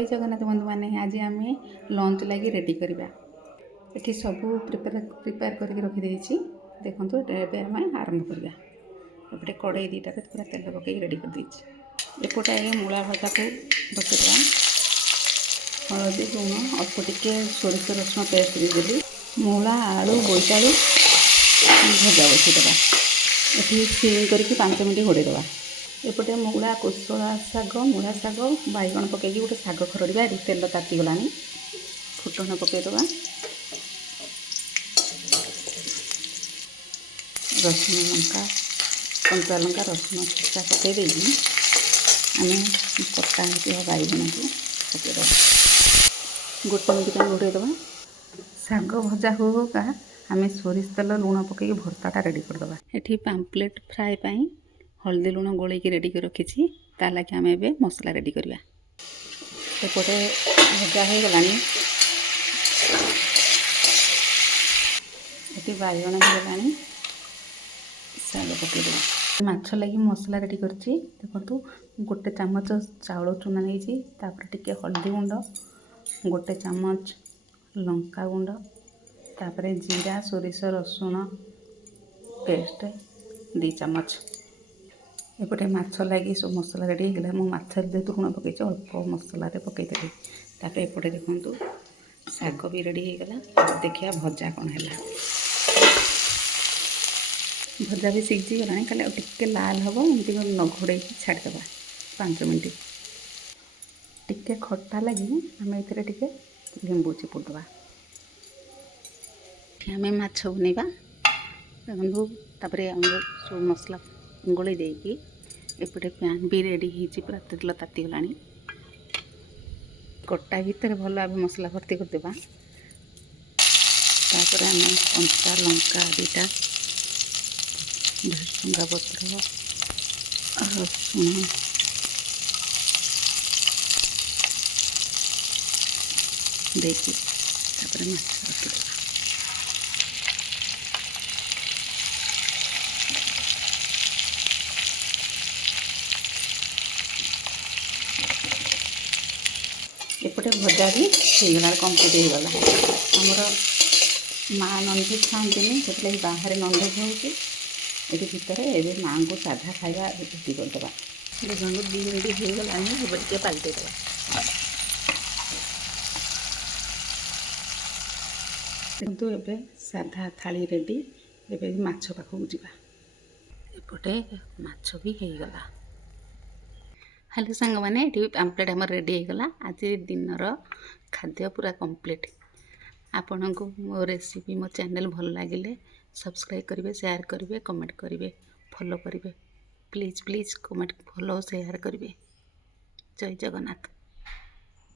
जय जगन्नाथ बंधु मैंने आज आम लंच लगी रेडी करवा ये सब प्रिपेयर करके रखी देखो एवं आम आरंभ करवा एपटे कड़े दुटारे पूरा तेल पकई रेडी कर एपटे आगे मूला भजा को बसैदा हलदी लुण अल्प टिके सोरिष रसुण पेस्ट देदेली मूला आलू बोईतालू भजा बसईदेवा ये सिम करके 5 मिनट घोड़ेदेवा एपटे मूला कोशला शाग मूला शाग बैगण पकई गोटे शाग खरड़ा ये तेल तातीगला फुटण पकईदेवा रसुण लंका कंचा लंका रसुण छुचा पकई आम कटा हो बैगण को पकईदेवा गोटे मिनट घोड़ेदेवा शाग भजा होगा आम सोरिष तेल लुण पकई भर्ताटा रेडी करदेवा ये पाम्पलेट फ्राए पाई हल्दी लुण गोलैकी रेडी कर रखी लगे आम ए मसला रेडी करवा एपटे भजा हो गला ये बैगण हो गला शाग पकईदेवा माछ लगी मसला रेडी करछि देखो गोटे चामच चाउल चूना नहीं टिके हल्दी गुंड गोटे चामच लंका गुंड तापरे जीरा सोरिष रसुण पेस्ट 2 चामच एपटे माछ लगी सब मसला रेडी होगा मो माछ जेहेतु लुण पकई अल्प मसला पकईदेली तापर एपटे देखु शाग भी रेडी होगा देखिए भजा कौन है भजा भी सीखी गला खाली टिके लाल हम एमती न घोड़े छाड़देवा 5 मिनट टिके खट्टा लगी आम ए लेंबू चिपुड़वा आम माछ बनवा देखो तापर आम सब मसला गोली देकी एपटे पैन भी रेडी हो पूरा तेल तातीगला कटा भितर भल आम मसला भर्ती करदेवा तापर आम कंचा लंका 2टा भृसंगा पत्र रसुण देखी तापर माछ रखिदेवा एपटे भजा भी होगला कम्प्लीट होगला आमर माँ ननभेज खाती से बाहर ननभेज हो भितर ए माँ को साधा खाଇବା रेडी करदेवा देखो 2 मिनट होगला टे पलटेदेवा देखो ए साधा थाली रेडी ए माछ पाखक जावा एपटे माछ भी होगला हेलो सांग मैंने ये पाम्पलेट आम रेडी होगला आज दिनर खाद्य पूरा कंप्लीट आपण को मो रेसिपी मो चैनल भल लगे सब्सक्राइब करेंगे शेयर करेंगे कमेंट करेंगे फॉलो करेंगे please please comment follow share करेंगे जय जगन्नाथ।